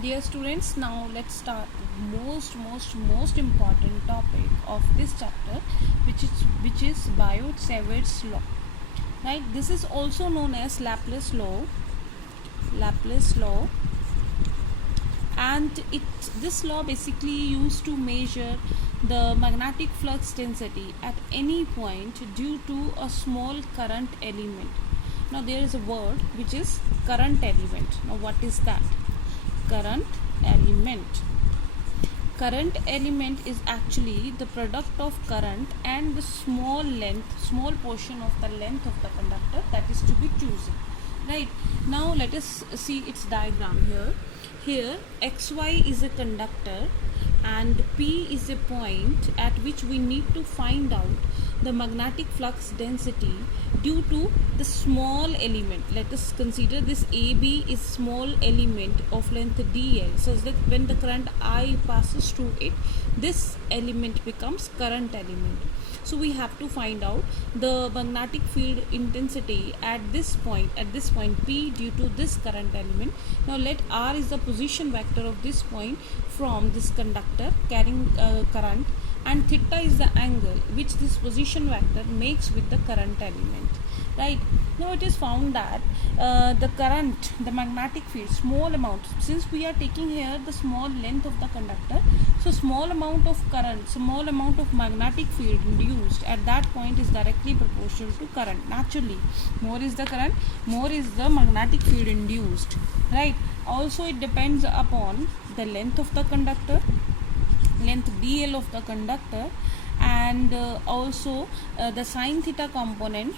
Dear students, now let's start the most important topic of this chapter, which is Biot-Savart's law. Right? This is also known as Laplace law. Laplace law, and this law basically used to measure the magnetic flux density at any point due to a small current element. Now there is a word which is current element. Now what is that? Current element. Current element is actually the product of current and the small portion of the length of the conductor that is to be chosen. Right? Now let us see its diagram here. Here xy is a conductor and P is a point at which we need to find out the magnetic flux density due to the small element. Let us consider this AB is small element of length dl, such that when the current I passes through it, this element becomes current element. So we have to find out the magnetic field intensity at this point P due to this current element. Now let R is the position vector of this point from this conductor carrying current, and theta is the angle which this position vector makes with the current element. Right? Now it is found that the current, the magnetic field, small amount, since we are taking here the small length of the conductor, so small amount of current, small amount of magnetic field induced at that point is directly proportional to current. Naturally, more is the current, more is the magnetic field induced. Right? Also it depends upon the length of the conductor, length dl of the conductor, and also the sine theta component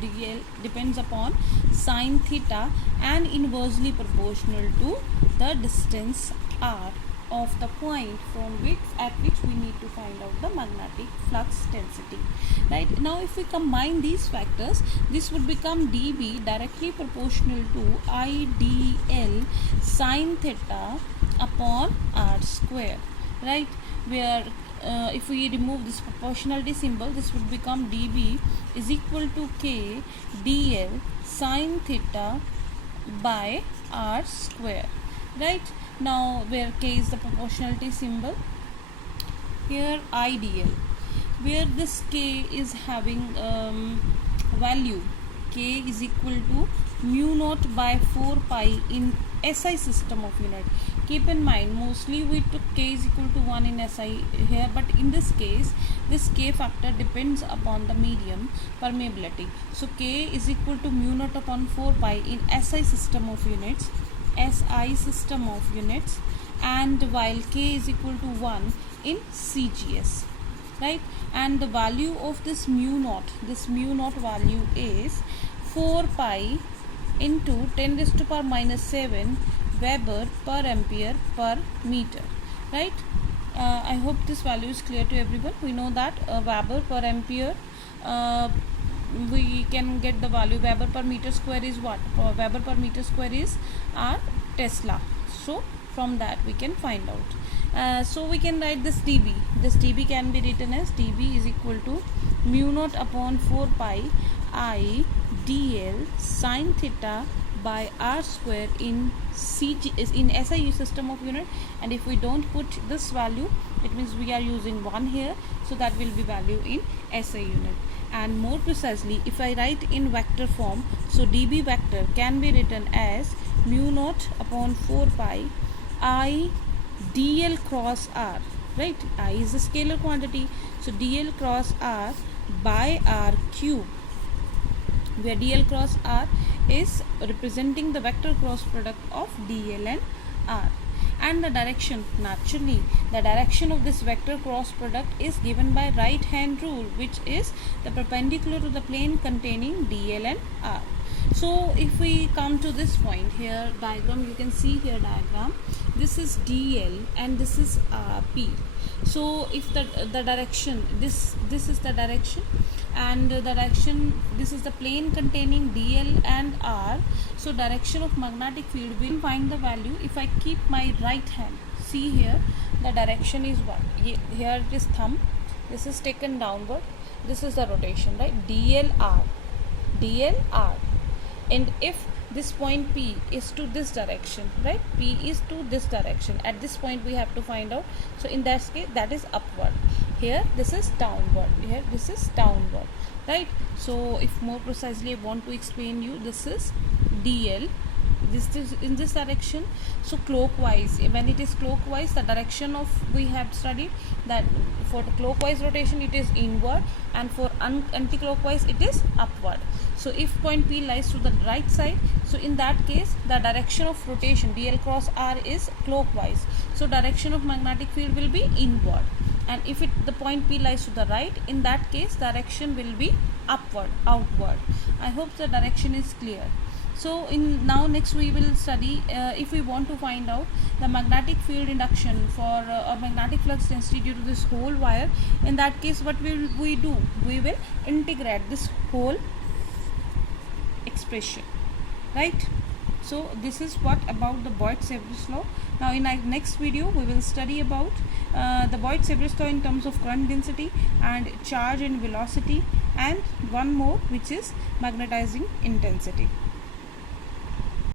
dl depends upon sine theta and inversely proportional to the distance r of the point from which we need to find out the magnetic flux density. Right? Now if we combine these factors, this would become dB directly proportional to IDL sine theta upon r square. Right? Where if we remove this proportionality symbol, this would become dB is equal to k dl sine theta by r square. Right? Now where k is the proportionality symbol, here IDL, where this k is having value, k is equal to mu naught by 4 pi in SI system of unit. Keep in mind, mostly we took k is equal to 1 in SI here, but in this case, this k factor depends upon the medium permeability. So k is equal to mu naught upon 4 pi in SI system of units, and while k is equal to 1 in CGS. Right? And the value of this mu naught value is 4 pi into 10 raised to power minus 7 Weber per ampere per meter. Right? I hope this value is clear to everyone. We know that Weber per ampere, we can get the value. Weber per meter square is what? Weber per meter square is our Tesla. So from that we can find out. So we can write this dB. This dB can be written as dB is equal to mu naught upon 4 pi I dl sine theta by r square in SI system of unit. And if we don't put this value, it means we are using 1 here, so that will be value in SI unit. And more precisely, if I write in vector form, so dB vector can be written as mu naught upon 4 pi I dl cross r. Right? I is a scalar quantity, so dl cross r by r cube, where dl cross r is representing the vector cross product of dl and r. And the direction, naturally the direction of this vector cross product is given by right hand rule, which is the perpendicular to the plane containing dl and r. So if we come to this point here, diagram, you can see here diagram, this is dl and this is p. So if the direction, this is the direction, and the direction, this is the plane containing dl and r, so direction of magnetic field, will find the value if I keep my right hand. See here, the direction is what? Here it is thumb, this is taken downward, this is the rotation, right? dl r, and if this point P is to this direction, right? P is to this direction. At this point we have to find out. So in that case, that is upward. Here this is downward. Here this is downward, right? So if more precisely I want to explain you, this is DL. This is in this direction. So clockwise, when it is clockwise, the direction of, we have studied that for the clockwise rotation it is inward, and for anti-clockwise it is upward. So if point P lies to the right side, so in that case the direction of rotation dl cross r is clockwise, so direction of magnetic field will be inward. And if the point P lies to the right, in that case direction will be upward, outward. I hope the direction is clear. So now next we will study, if we want to find out the magnetic field induction for a magnetic flux density due to this whole wire. In that case, what will we do? We will integrate this whole expression, right? So this is what about the Boyd-Savarez law. Now in our next video we will study about the Boyd-Savarez law in terms of current density and charge and velocity, and one more, which is magnetizing intensity.